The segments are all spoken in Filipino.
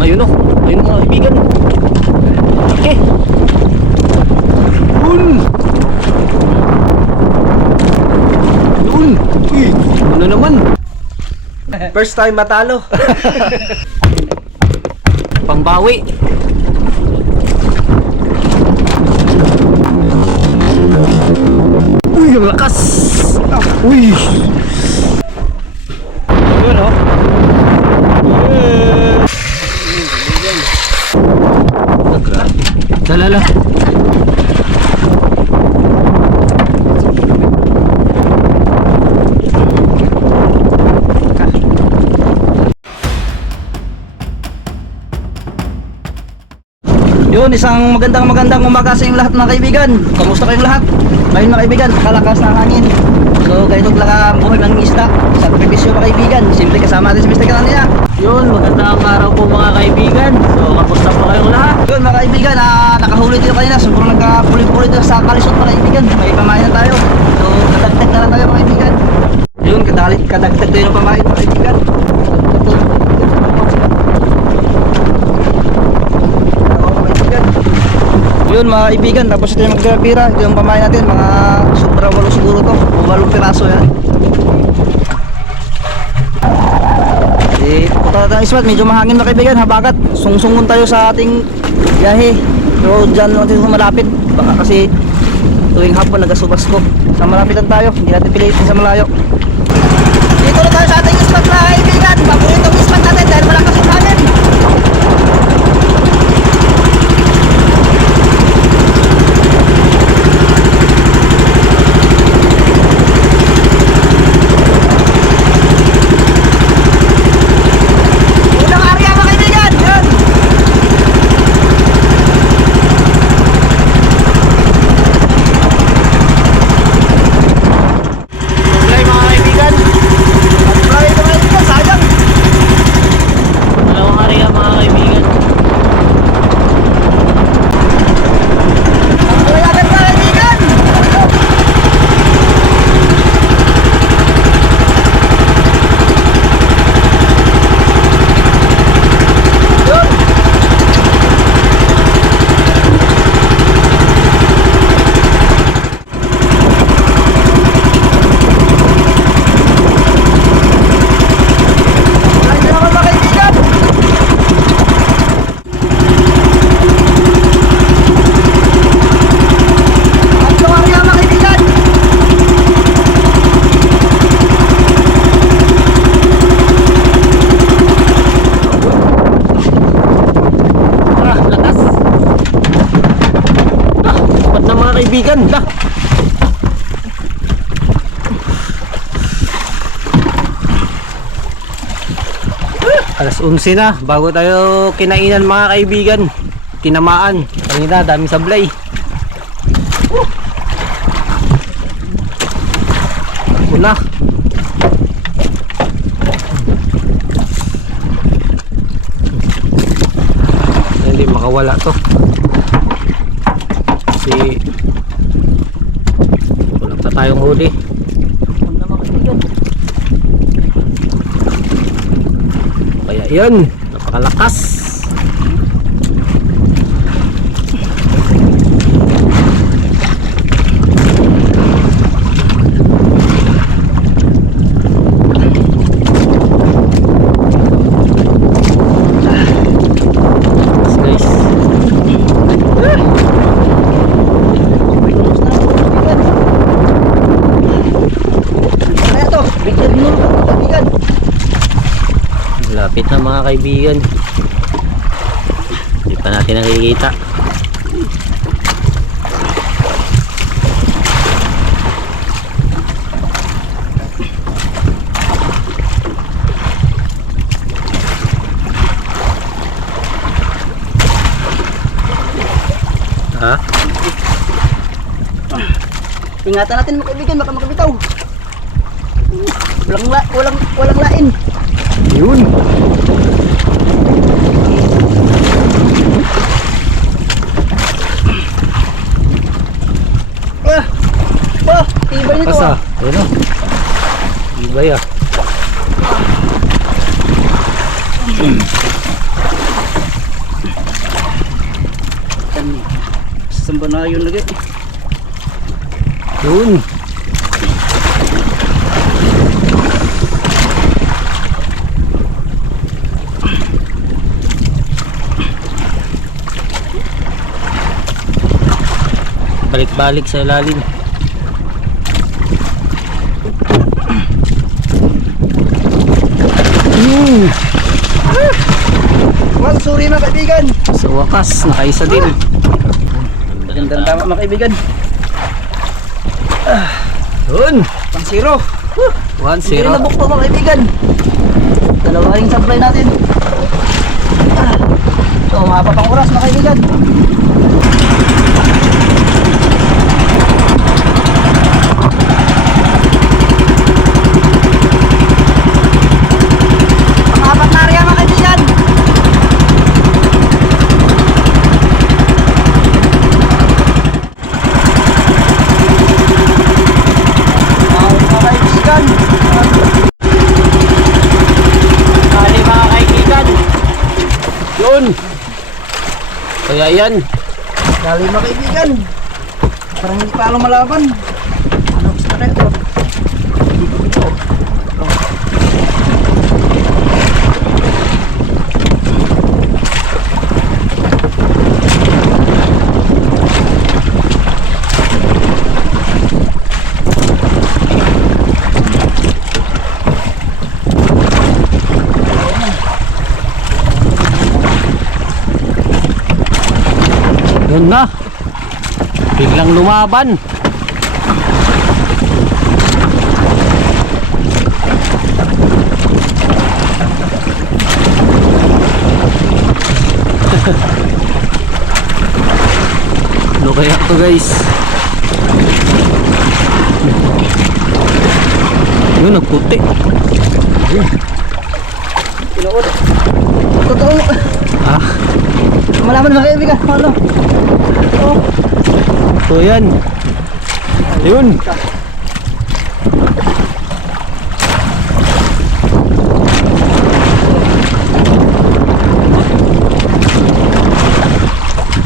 ayun o. Ayun mga kaibigan. Okay. Yun. Yun. Uy, ano naman? First time matalo. Pangbawi. Uy, ang lakas. Uy. Yun o. Grabe. Dalala. Yun, isang magandang umaga sa inyong lahat mga kaibigan. Kamusta kayong lahat? Ngayon mga kaibigan, kalakas na ang hangin. So ganito lang ang buhay ng isda sa previsyo mga kaibigan. Siyempre kasama natin si Mr. Kanania. Yun, magandang araw po mga kaibigan. So, kamusta po kayong lahat? Yun mga kaibigan, nakahuli dito kanina. Sobrang nagkapuli-puli dito sa kalisot mga kaibigan. May pamain na tayo. So kadagdag na lang tayo mga kaibigan. Yun, kadagdag tayo ng pamain mga kaibigan. Yun mga kaibigan, tapos ito yung magpira-pira. Ito yung pamain natin, mga sobrang walo siguro to, 8 piraso yan. Punta natin ang iswat, medyo mahangin mga kaibigan, habagat. Sungsungon tayo sa ating biyahe. Pero dyan lang tayo malapit, baka kasi tuwing hapon nagasubas ko. Sa malapitan tayo, hindi natin pilitin sa malayo. Dito na tayo sa ating iswat mga kaibigan. Paboritong iswat natin dahil malakas yung hangin. Kaibigan lah. Alas 11 na bago tayo kinainan mga kaibigan. Tinamaan kanina, daming sablay. Una hindi makawala to kasi wala pa tayong huli. Kaya yun, napakalakas. Lapit na mga kaibigan, hindi pa natin nakikita. Ha? Ingatan natin mga kaibigan, baka makabitaw. Walang lain. Yun. Tibay nito. Asa? Ayun o. Tibay ah. Saan ba na yun lagi? Yun. Balik-balik sa ilalim. Well, sorry mga kaibigan. Sa wakas, nakaisa din. Magandang tama mga kaibigan. Yun. Pang zero. Hindi rin 1-0. nabukto mga kaibigan. Dalawa yung supply natin. So, mahaba pang oras mga kaibigan. Pang-apat na area mga kaibigan. Mga kaibigan. Kali mga kaibigan. Yun. Kaya yan. Dali mga kaibigan. Parang hindi pa alam malaban. Ano gusto na ito? Ito. Yun na. Biglang lumaban. Ano kaya to guys? Yun, nagputi. Tinood. Totoo. Ah, Malaman mga kaibigan. Ano? Oh. so yan. Yun.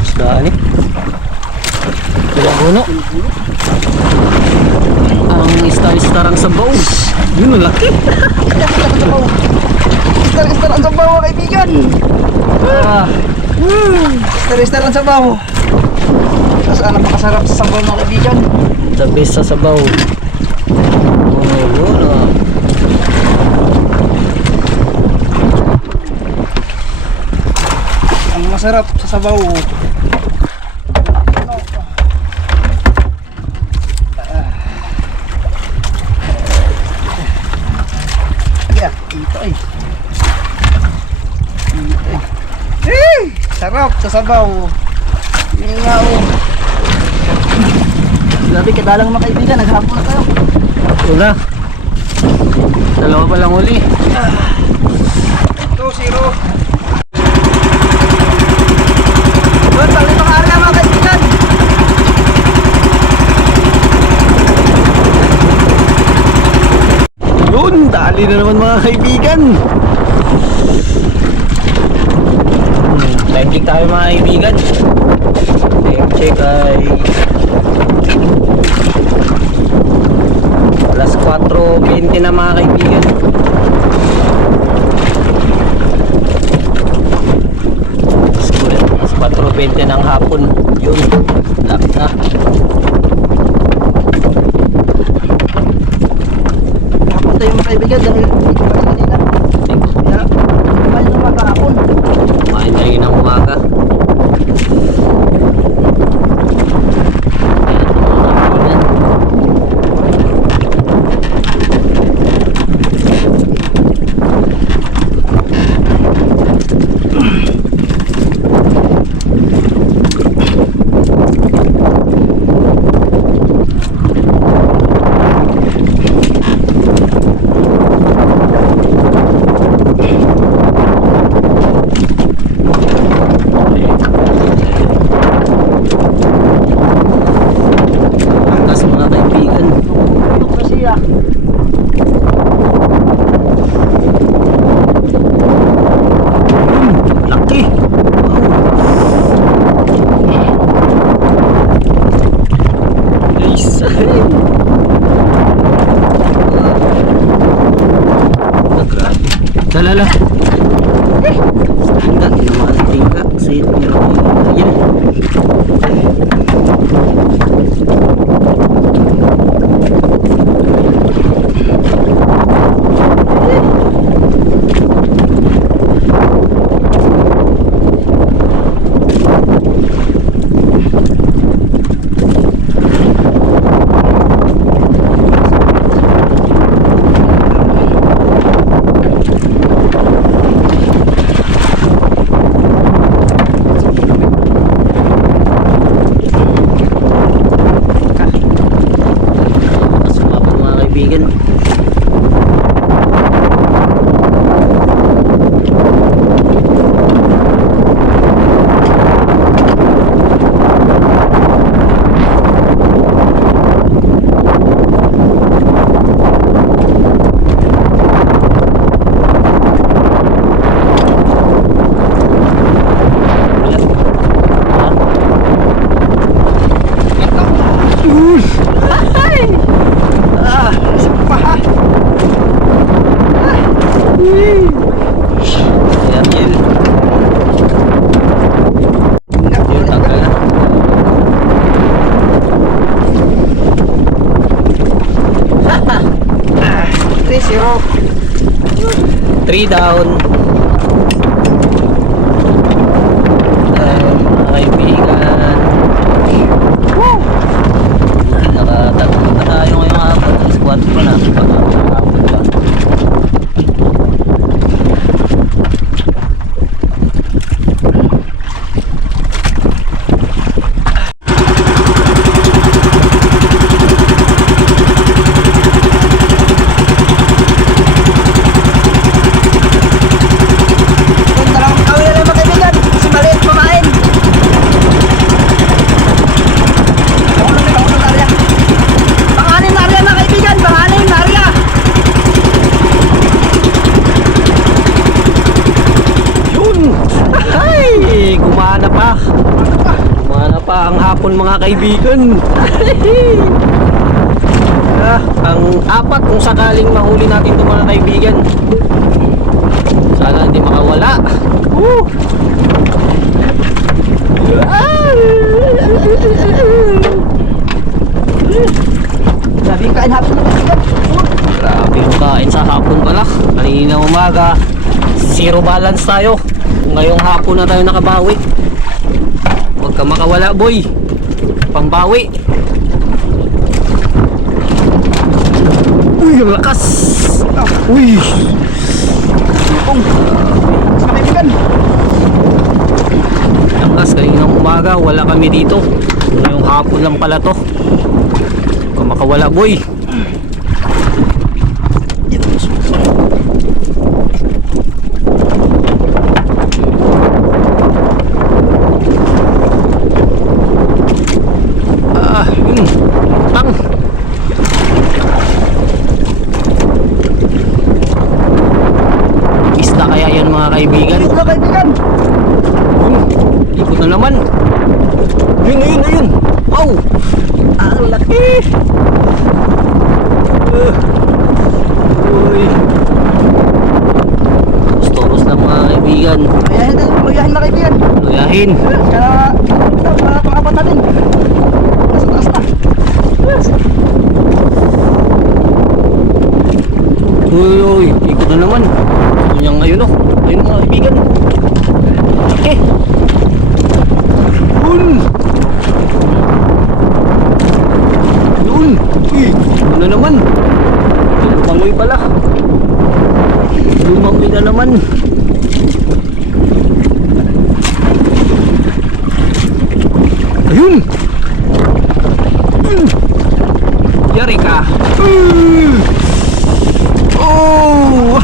Isdaan eh. Ilang uno. Ang istar-istar ang sabaw. Yun, ang laki. Star-star ang sabaw mga kaibigan. Ah, Star-star ang sabaw. Tapos ano makasarap sa sabaw mga kaibigan. the best sa sabaw. Oh, yun ah. Ang masarap sa sabaw. Yeah, ito eh. Ito eh. Sarap sa sabaw. Yun nga oh. Grabe kadalang mga kaibigan, naghapon na tayo. Una. Dalawa pa lang uli. 2-0. Doon, pag ito ka mga kaibigan. Yun, dali na naman mga kaibigan. Time check tayo mga kaibigan. Time check ay alas 4:20 na mga kaibigan. Alas 4:20 ng hapon. Yun, lock na. Hapon tayo mga kaibigan dahil hindi ko pa kanina. Kaya, kumain ng mga kahapon. Kumain na rin ng umaga. Ayan, mga kaibigan. kasi yun. Sumabot mga kaibigan. Ayan yun. Yun, tanggal na. Zero. 3 down. Mga kaibigan. Buti nakatatlo na tayo ngayong hapon. Squad pa na. Hapon pa. Yung dalawang kawin na lang mga kaibigan. Kasi maliit kumain. Ako ng area. Panganin na area mga kaibigan. Panganin na area. Yun! Ay! Gumana pa. Gumana pa ang hapon mga kaibigan. Ang apat kung sakaling mahuli natin ito mga kaibigan. Sana hindi makawala. Woo! Grabe yung kain hapon mga kaibigan. Grabe yung kain sa hapon pala. Kanina umaga, zero balance tayo. Ngayong hapon na tayo nakabawi. Huwag ka makawala boy. Pambawi. Uy, ang lakas. Uy. Kung. Mga kaibigan. Lakas, kaninang umaga, wala kami dito. Ngayong hapon lang pala to. Huwag ka makawala boy. Yun. Tang. Isda kaya yan mga kaibigan. Mga kaibigan. Ikot na naman. Ayun. Wow. Ang laki. Uy. Toros na mga kaibigan. Luyahin mga kaibigan. Luyahin. Kaya ito, para pang-apat natin. Nasa taas na. Uy. Ikot na naman. Yung ayun o. Ayun mga kaibigan. Okay. Yun. Uy. Ano na naman. Lumangoy pala. Lumangoy na naman. Ayun. Yari ka. Oh!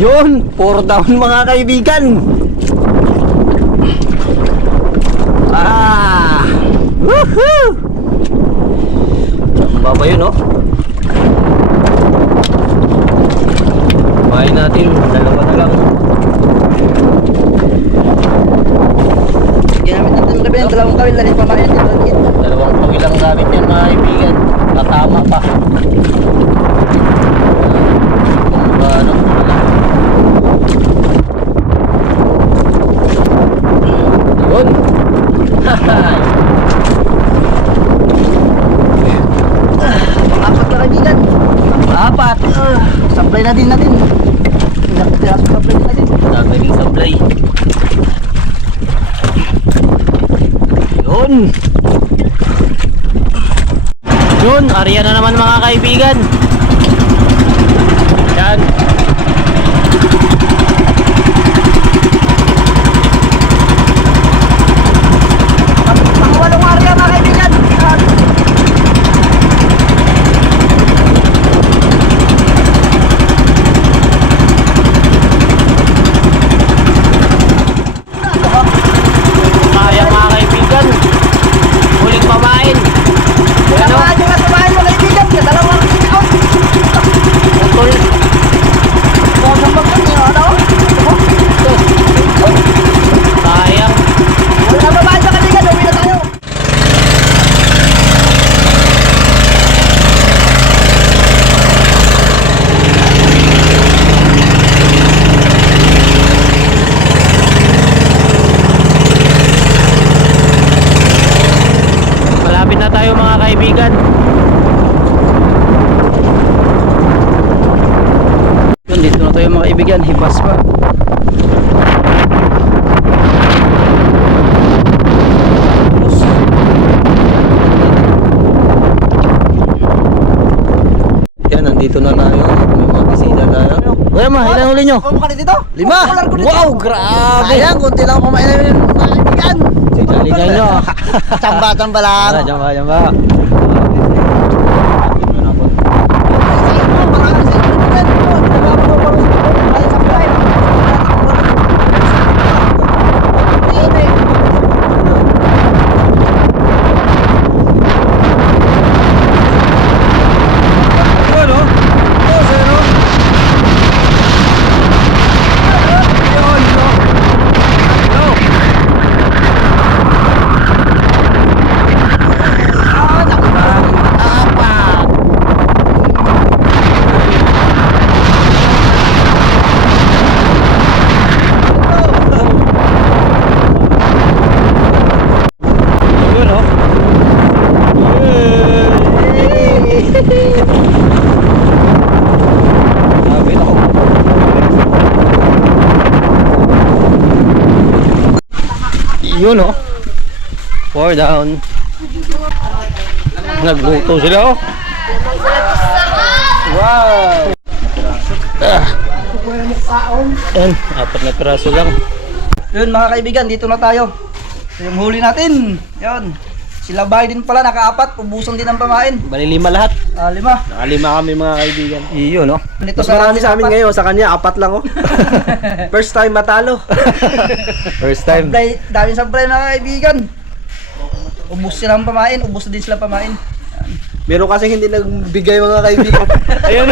Yun, 4 down mga kaibigan. Woohoo! Ang baba yun, oh. Kumain natin, dalawa na lang. Ginamit natin mga kaibigan. Dalawang kawin na rin pamain. Dalawang pawilang gamit yan mga kaibigan. Natama pa. Supply na din natin. Supply din natin. Dami ring supply. Yun. Yun, area na naman mga kaibigan. Yan. Pangwalong area mga kaibigan. Kaya mga kaibigan. Huling pamain. Ano? Samahan nyo mga kaibigan. Dalawang taon. Utol. Kung saan bagyan ano? Sayang. Wala na babae sa kaibigan. Uwi na tayo. Malapit na tayo mga kaibigan. Yun, dito na tayo mga kaibigan. Hibas pa. Yan, nandito na tayo. May mga bisita tayo. Kuya ma, ilan huli nyo? Kung ka dito? 5. Wow, grabe! Sayang, kunti lang kumain namin mga kaibigan. Galingan nyo. Tsamba lang. Jamba. Yun oh. 4 down. Nagluto sila oh. Wow! Yan, 4 na piraso lang. Yun mga kaibigan, dito na tayo. So, yung huli natin. Yun. Sila bahay din pala, naka-4. Ubusan din ang pamain. Bali 5 lahat. 5. Nakalima kami mga kaibigan. Iyon oh. Dito Mas marami sa amin ngayon, sa kanya 4 lang oh. First time matalo. First time. Daming supply mga kaibigan. Ubus sila ang pamain, ubus din sila pamain. Meron kasi hindi nagbigay mga kaibigan. Ayun.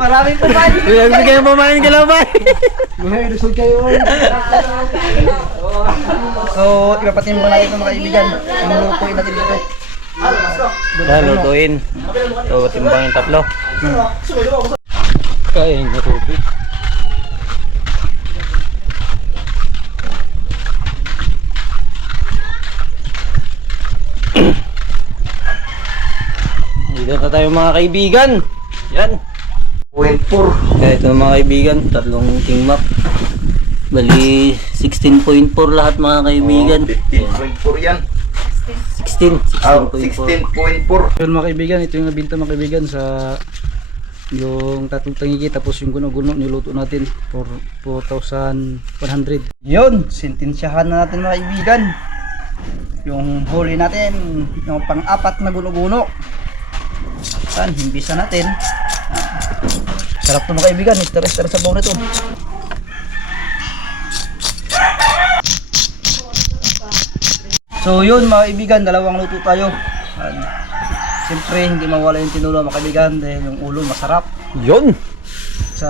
Maraming pamain. Nagbigay ang pamain ka lang ba? So, ipapatin mo natin ito mga kaibigan. Ang lutuin natin dito. Yan, lutuin. So, timbangin 3. Kaya yung tubig. Dito na tayo mga kaibigan. Yan. 0.4. Kaya ito na mga kaibigan, 3 king map. Bali 16.4 lahat mga kaibigan. 15.4 yan. 16. 16.4. Yun mga kaibigan, ito yung nabinta mga kaibigan sa yung 3 tangigi tapos yung guno-guno niluto natin for 4,100. Yun, sintensyahan na natin mga kaibigan. Yung huli natin, yung pang-4 na guno-guno. Saan, himbisa natin. Sarap to mga kaibigan, istar-istar sa bawang nito. So yun mga kaibigan, 2 luto tayo. Siyempre hindi mawala yung tinulo mga kaibigan dahil yung ulo masarap. Yun. Sa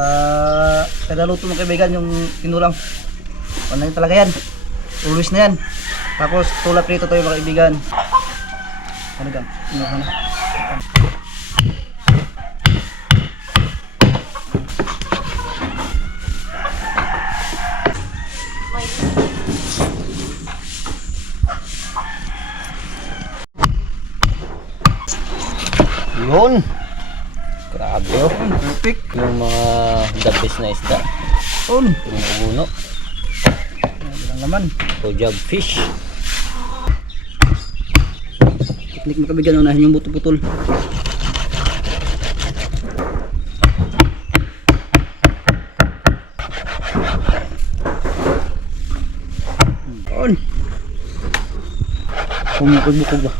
kada luto mga kaibigan yung tinulang. Ano yun talaga yan? Always na yan. Tapos tulad prito tayo mga kaibigan. Ano gan? Ano? Yun. Grabe oh. Perfect. Yung mga the best na isda. On. Yung uno. Ano lang naman. O jugfish. Teknik mga kaibigan, unahin yung buto-putol. On. Bukog ba?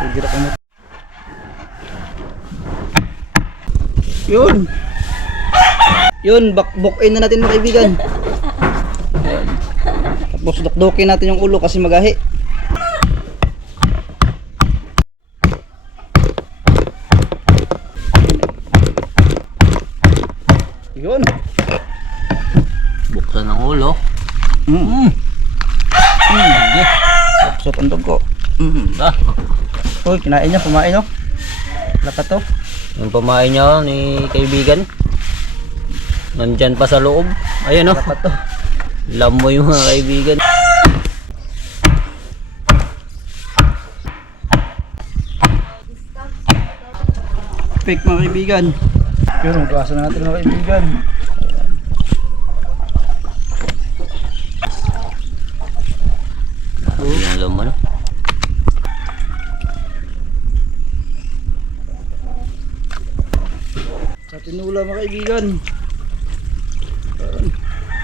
Pwede na kumot. Yun. Yun, bakbukin na natin mga kaibigan. Ayan. Tapos dokdokin natin yung ulo kasi magahi. Yun. Buksan ng ulo. Tapos ang dugo. Ah, Uy, kinain niya, kumain no. Wala pa to. yung pamain niya ni kaibigan. Nandyan pa sa loob. Ayan oh. Wala pa to. Lamoy mga kaibigan. Fake mga kaibigan. Yun, magkasa na natin mga kaibigan. Yung laman oh. Sa tinula mga kaibigan.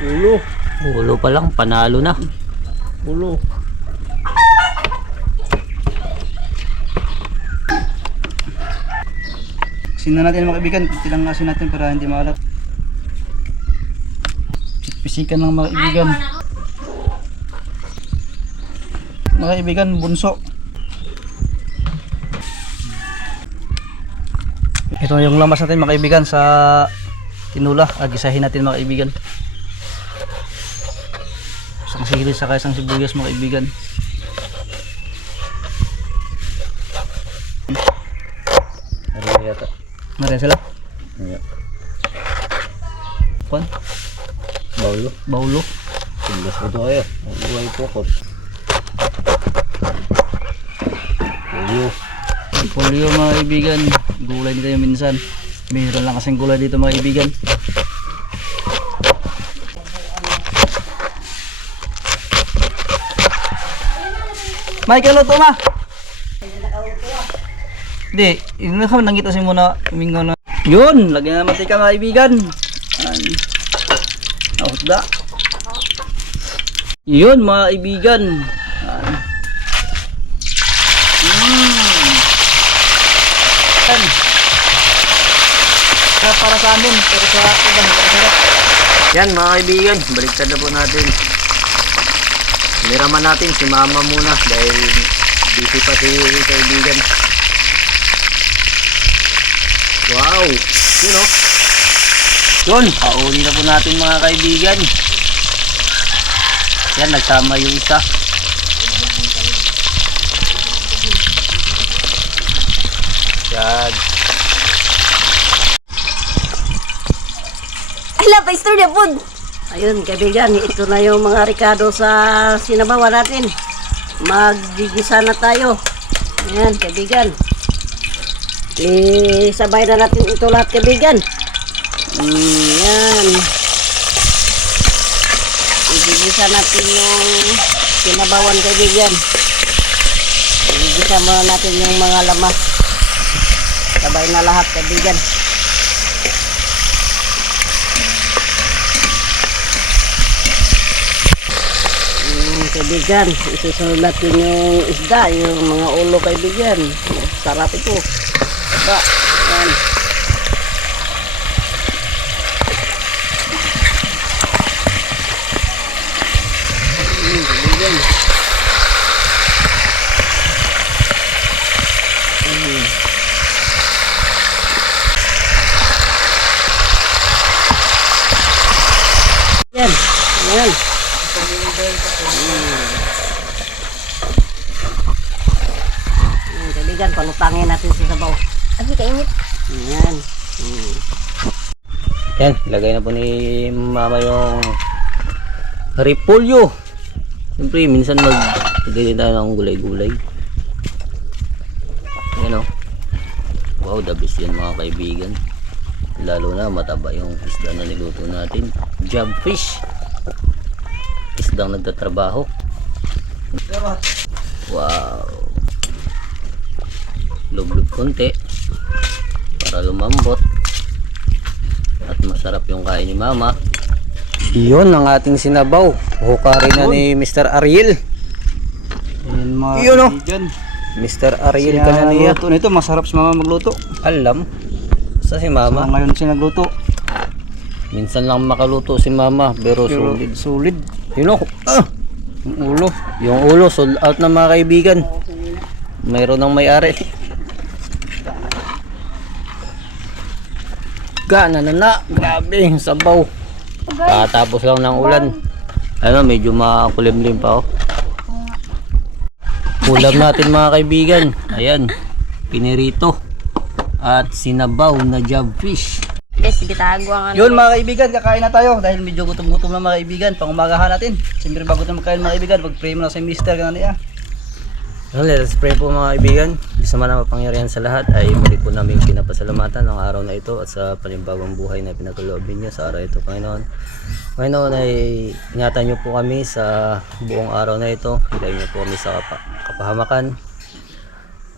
Ulo. Ulo pa lang, panalo na. Ulo. Asin na natin mga kaibigan. Kunti lang asin natin para hindi maalat. Pisikan lang mga kaibigan. Mga kaibigan, bunso. Ito yung lamas natin mga kaibigan sa tinula. Agisahin natin mga kaibigan. Isang sili saka isang sibuyas mga kaibigan. Ano yata? Meron sila? Yeah. Kuan? Baulo. Baulo. Tumbas ko ito kayo. Buhay pokot. Polio. Polio mga kaibigan. Gulay dito yung minsan. Mayroon lang kasing gulay dito mga kaibigan. Michael, luto ma! Hindi, yun na kami nangita si muna. Mingaw na. Yun! Lagyan na matika mga kaibigan. Nautda. Yun mga kaibigan. Para sa amin, pero sa ibang sarap. Yan mga kaibigan, baliktad na po natin. Niraman natin si mama muna dahil busy pa si kaibigan. Wow! Yun o. Yun, pauli na po natin mga kaibigan. Yan, nagsama yung isa. Yan. Ala, pa-istorya po. Ayun, kaibigan, ito na yung mga ricado sa sinabawa natin. Maggigisa na tayo. Ayan, kaibigan. Isabay na natin ito lahat, kaibigan. Ayan. Igigisa natin yung sinabawan, kaibigan. Igigisa muna natin yung mga lamas. Sabay na lahat, kaibigan. Kaibigan, isusunod natin yung isda, yung mga ulo kaibigan. Sarap ito. Diba? Yan. Kaibigan. Yan. Yan. Kaibigan, palutangin natin sa sabaw. Abi, kainit. Yan. Yan, lagay na po ni mama yung repolyo. Siyempre, minsan maglagay tayo ng gulay-gulay. Yan o. Wow, the best yan mga kaibigan. Lalo na mataba yung isda na niluto natin. Jab fish. Isdang nagtatrabaho. Wow. Lublob konti para lumambot at masarap yung kain ni mama. Yun ang ating sinabaw. Hukari na ni Mr. Ariel. Ayan mga Yun, oh. kaibigan. Mr. Ariel ka na niya. Luto nito, masarap si mama magluto. Alam. Sa si So, mama. ngayon siya nagluto. Minsan lang makaluto si mama. Pero Pero solid. solid. Yun o. Yung ulo. Yung ulo sold out na mga kaibigan. Mayroon ng may-ari. Gana na. Grabe. Sabaw. Katapos lang ng ulan. Ano, medyo makulimlim pa oh. Ulam natin mga kaibigan. Ayan. Pinirito. At sinabaw na jab fish. Guys, bitago ang Yun mga kaibigan, kakain na tayo dahil medyo gutom-gutom na mga kaibigan. Pangumagahan natin. Siyempre bago tayo magkain mga kaibigan, pag-pray mo na sa mister ka na niya. Well, let us pray po mga kaibigan. Diyos naman ang mapangyarihan sa lahat ay muli po namin pinapasalamatan ng araw na ito at sa panibagong buhay na pinagkaloobin niyo sa araw ito, Panginoon. Panginoon ay ingatan niyo po kami sa buong araw na ito. Hilayin niyo po kami sa kapahamakan.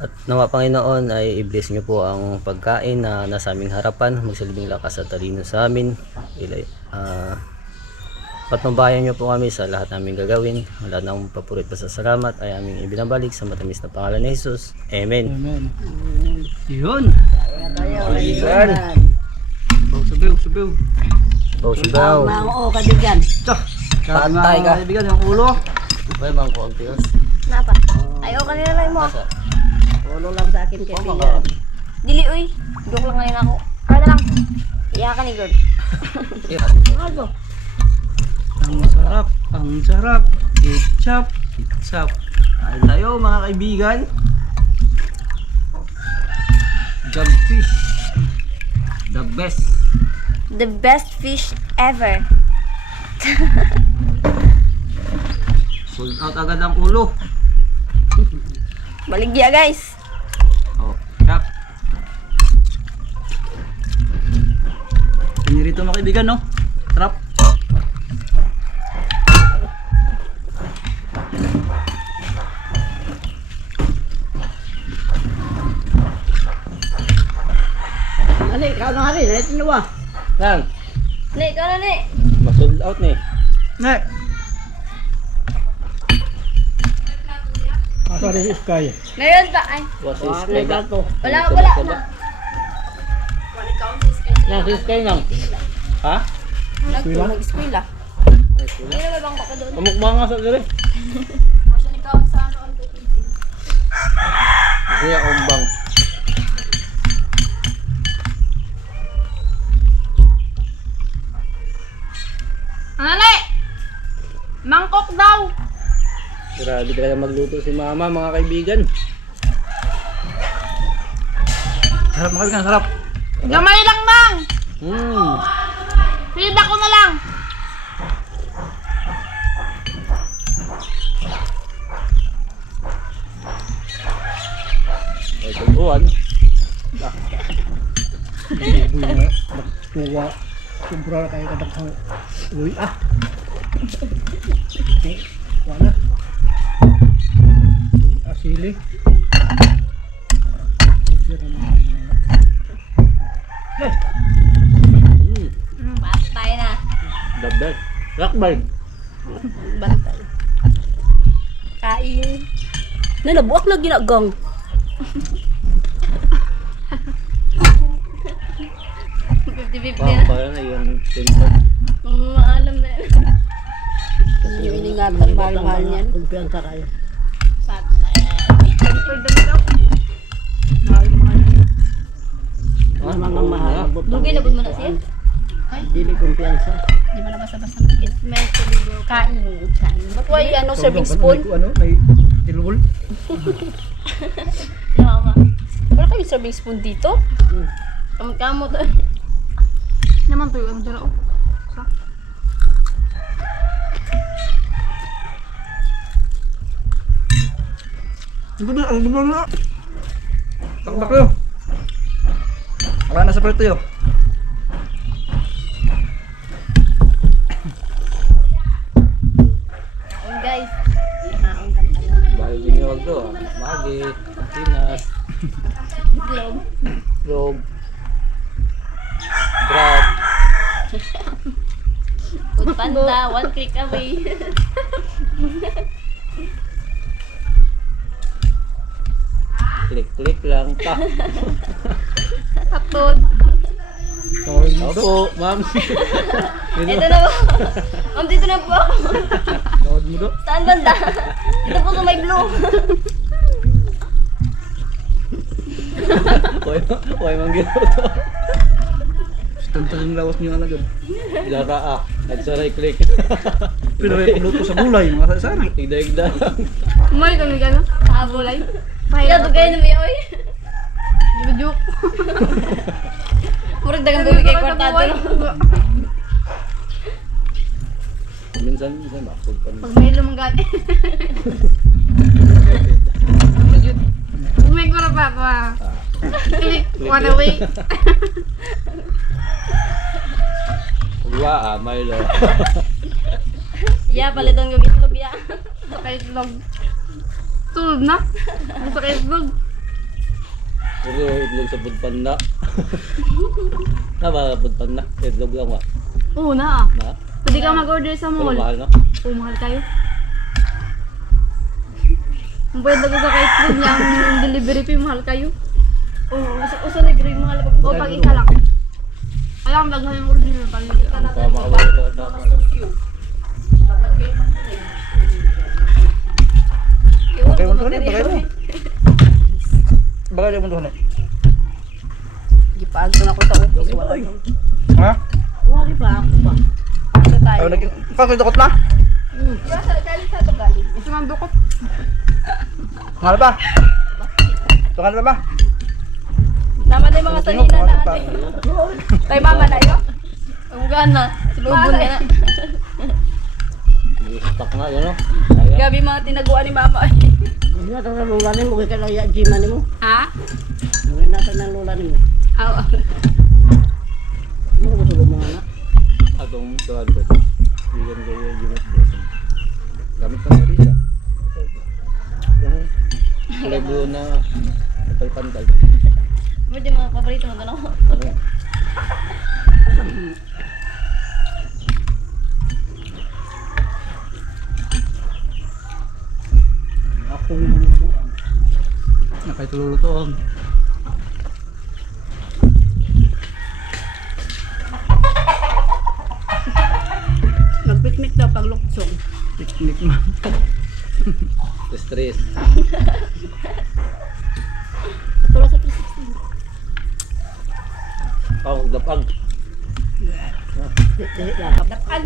At nawa Panginoon ay i-bless niyo po ang pagkain na nasa aming harapan. Magsilbing lakas at talino sa amin. Patnubayan niyo po kami sa lahat naming gagawin. Ang lahat ng papurit pa sa salamat ay aming ibinabalik sa matamis na pangalan ni Jesus. Amen. Amen. Yun. kaibigan. Subiw. Oh, sigaw. Oo, kaibigan. Patay ka. Mga kaibigan, yung ulo. May bang konti. Napa? Ayaw kanina lang mo. Ulo lang sa akin, kaibigan. Dili, uy. Joke lang ngayon ako. Kaya na lang. Iyakan ni girl. Ano? Ang sarap. Ketchup. Kain tayo mga kaibigan. Jab fish. The best. The best fish ever. Sold out agad ang ulo. Baligya, guys. Oh, chop. Pinirito mga kaibigan, no? Sarap. Ano, ikaw na nga rin. Ano ba? Lang. Ne, ikaw na, ne. Sold out ni. Ne. Meron pa. Ay, Was is mega. wala na. Yan, sis kayo lang. Ha? Nag-eskwela. Hindi na ba bang baka doon? Kamukma nga sa dire. Portion ikaw sa ano ang Kuya umbang. Anali! Mangkok daw! Grabe talaga magluto si mama mga kaibigan. Sarap mga kaibigan, sarap. Gamay lang bang! Hmm. Pida ko na lang! Ay, tubuan. Patay na. The best. Rockbird. Bantay. Kain. Nanabuak na ginagang. Parang na yung temper. Maalam na yun. Yung iningatan, mahal-mahal niyan. Kumpiyansa kayo. Patay. Mga mahal. Dugay na mo na siya? Dili kumpiyansa. Di ba na basta-basta? It's meant to be broken. Kain. Ba't why ano, serving spoon? Mama. Wala kayong serving spoon dito? Kamot-kamot. Naman to yung dala. Takbak kayo. Nasa preto yun. Guys. Bahagi niyo wag to. Bahagi. Pinas. Globe. Globe. Grab. Food Panda. 1 click away. Klik-klik lang ta. Hotdog. Opo, ma'am. Ito na po. Ma'am, dito na po ako. Tawad mo do. Saan banda? Ito po sa may blue. Huwag mang ginawa to. Tantan yung lawas niyo na dyan. Lara ah. Nagsaray click. Pero may pagluto sa gulay, mga sasari. Igda-igda. Umay kami gano'n. Kaabulay. Kaya ito kayo na may oy. Jujuk. Murag dagang buwi kay kwartado. Minsan ba? Pag may lumanggat. Umay ko na pa. Click. One away. Uwa ah, Milo. Ya, palitan ko itlog ya. Kaitlog. Tulog na. Gusto kaitlog. Puro itlog sa budpanda. Tama, budpanda. Itlog lang ba? Oo na ah. Na? Pwede ka mag-order sa Pero mall. mahal na. Oo, mahal kayo. Ang pwede ko sa kaitlog niya, ang delivery fee, mahal kayo. Oo, usa na green mga labag. O, pag isa lang. Alam, daghan yung original pag isa lang. Tama ka ba ito? Bagay mo doon, bagay mo. Bagay mo doon. Gipaag ko na ko sa office. Wala. Ha? Wala pa ako pa. Ito tayo. Ayaw naging... Kakaldukot na? Ito nga dukot. Mahal ba? Tungal ba ba? Tama na yung mga salina natin. Tay mama na yun. Ang gana. Sulubon ka na. Stuck na, gano'n? Kaya? Gabi mga tinaguan ni mama. Hindi na ito ng lula ni mo. Kaya kaya Jima ni mo. Ha? Hindi na ito ng lula ni mo. Oo. Ano gusto mo mga anak? Atong tuwan ko. Bigyan ko yung ginat ko. Gamit pa na rin siya. Yung kulay blue na kapal-pantal. Mo di mga paborito mo gano'n. Ano? Ako nakahitululutoon. Mag-picnic daw pag luksong. Picnic man. Stress. Tulad sa 360. Oh, dapag. Dapan.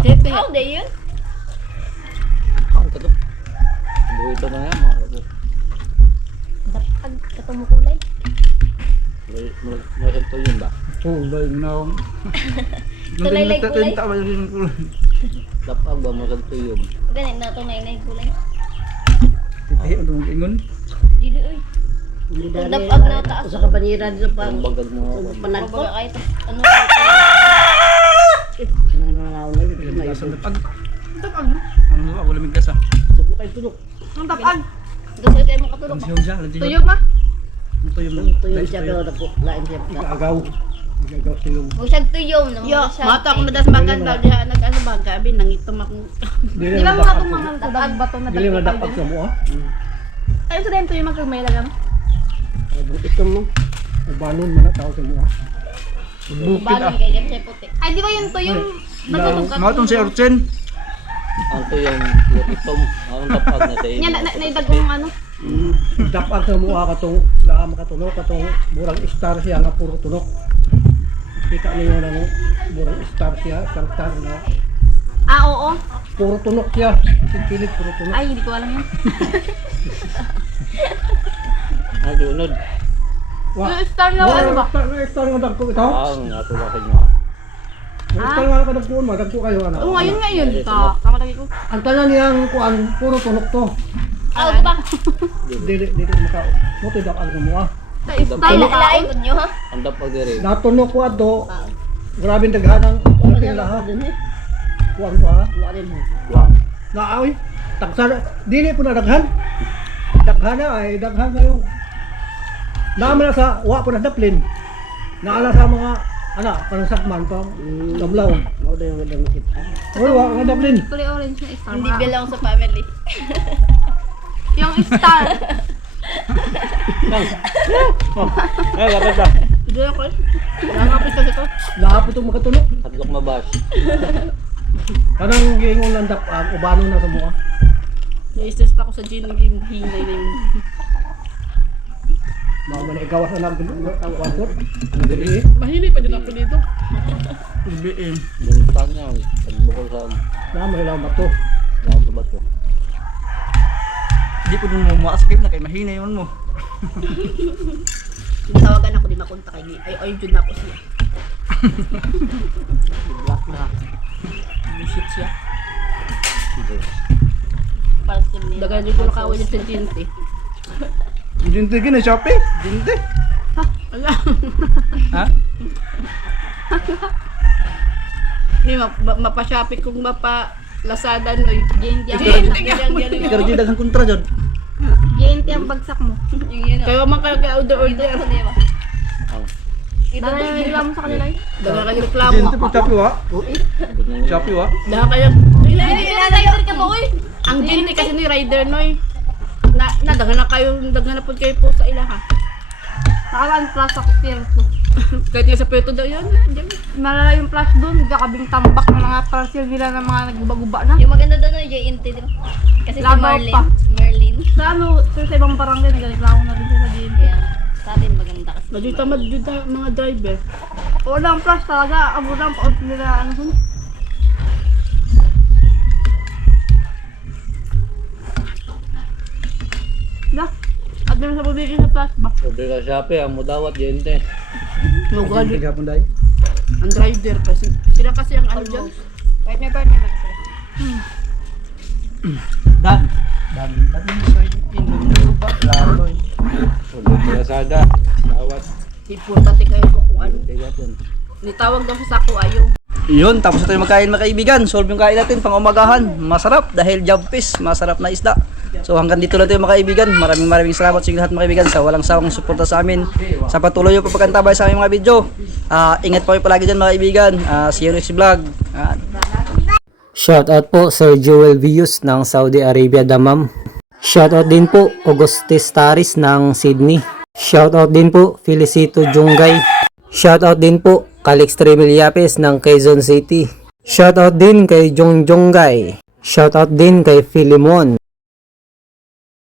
Tete. Oh, day yun. Ang katok. Buhito na yan, mga katok. Dapan. Katong kulay. May ito yun ba? Kulay na. Tulay-lay kulay. Tama yung kulay. Dapag ba, mga ito yun? Ganit na itong nainay kulay. Titihi ang tumong ingon. Dili oy. Hindi dali. Dapag na taas. Sa kabanira dito pa. Ang bagag mo. Panagpot. Baga kayo to. Ano? Nangangaw na yun. Lamig sa dapag. Tapag. Ano ba? Ako lamig ka sa. Suko kayo tulog. Ang tapag. Gusto kayo mong katulog. Ang siyaw siya. Lansi Tuyo ma. Ito yung Ito yung siya pero lain siya. agaw. Agaw sa yung. Huwag siyang tuyom. Yo, mata akong nadas makan daw diha nag-ano ba gabi nangitom akong Di ba mga itong mga sudag bato na Dili na dagdag dapat sa kayo? mo ah. Ayun sa dahil tuyo magkagmay lagam. itom mo. Ubanon man na tao sa mo ah. Bukid Balon ah. kayo. Siya putik. Ay, di ba yung tuyong nagtutugkat? Matong si Orchen. Ang to yung itom. Ang dapag na sa Nya, inyo. naidagong ano? Dapat sa mukha katong laa makatunok katong murang star siya nga puro tunok. Kita niyo nang murang star siya, star na Ah, oo. puro tunok siya. Pilit puro tunok. Ay, hindi ko alam yan. Ang tunod. Yung star na ano ba? Star nga dagko ito. Ang natulakin mo. Star nga kadagko mo, dagko kayo ana. Oo, ngayon ngayon. Tama lagi ko. Ang tanan niyang kuan puro tunok to. Ah, ito ba? Dili maka mo to dak ang mo ah. Style lain ko nyo ha. Andap pag dire. Natunok ko ato. Grabing daghanang okay lahat. Kuwan ko ha. Naaoy. Tagsara. Dili po na daghan. Daghan na ay daghan kayo. Naman na sa wa po na daplin. Naala sa mga anak, parang sakman pa. Tablaw. Mao daw yung madang kita. Oy, wa nga daplin. Kulay orange na star. Hindi bilang sa family. Yung star. Ay, lapit na. Ito ako. Nangapit kasi ko. Lahat itong makatunok. Tatlok mabash. Kanang giingon lang dapag, ubano na sa mukha. Na-stress pa ako sa gin game hinay na yun. Mga man ikawas na nagkakot. Dili. Mahilig pa din ako dito. Bunta niya. Pagbukol sa Naman lang bato. lahat sa bato. Hindi ko dun mo ma-escape na kay mahina yun mo. Tawagan ako di makunta kay ay jud na ako siya. Black na. Bullshit siya. Para sa mga. Dagan din ko nakawin yung sentinte. Dinte gina Shopee. Dinte. Ala. Ha? Ni mapa-Shopee kung mapa-Lazada no. Genti Ikaw di daghang kontra jud. ang bagsak mo. Yung yun. Kayo man ka order. Ito Dahil na yung reklamo sa kanila eh. Dagan kayo reklamo. Dinte po Shopee wa. Shopee wa. Dagan kayo. Hindi rider ka ba uy? Ang gini kasi ni rider noy. Na dagan na po kayo po sa ilaha. Nakalaan plus ako pirto. Kahit nga sa peto daw yun. Malala yung plus doon. Kakabing tambak ng mga parcel nila ng mga nagguba-guba na. Yung maganda doon ay JNT din. Kasi si Lagaw Marlene. pa. Marlene. Sa ano, sa ibang barangay, nagreklamo na rin siya sa GMP. Kaya sa atin maganda kasi. Medyo tamad yun mga driver. Wala ang plus talaga. Abo lang pa nila ano sun. Da. At meron sa pabili sa plus ba? Order ka Shopee, amo dawat gente. Nugali. Gapon dai. Ang driver kasi. Sila kasi ang ano dyan. Kahit may partner lang sila. Dan. Dan. Dan soy inom ba laloy. Order sa Lazada. Dawat. Importante kayo kung ano. Kaya po. Nitawag daw sa sako ayaw. Yun, tapos na tayo magkain mga kaibigan. Solve yung kain natin pang umagahan. Masarap dahil job fish, masarap na isda. So hanggang dito lang tayo mga kaibigan. Maraming salamat sa inyo lahat mga kaibigan sa walang sawang suporta sa amin. Sa patuloy yung pagpakantabay sa aming mga video. Ingat po kayo palagi dyan mga kaibigan. See you next vlog. Shoutout po Sir Joel Vius ng Saudi Arabia Damam. Shoutout din po Augustus Taris ng Sydney. Shoutout din po Felicito Jungay. Shoutout din po Calix Tremiliapes ng Quezon City. Shoutout din kay Jong Jonggay. Shoutout din kay Philemon.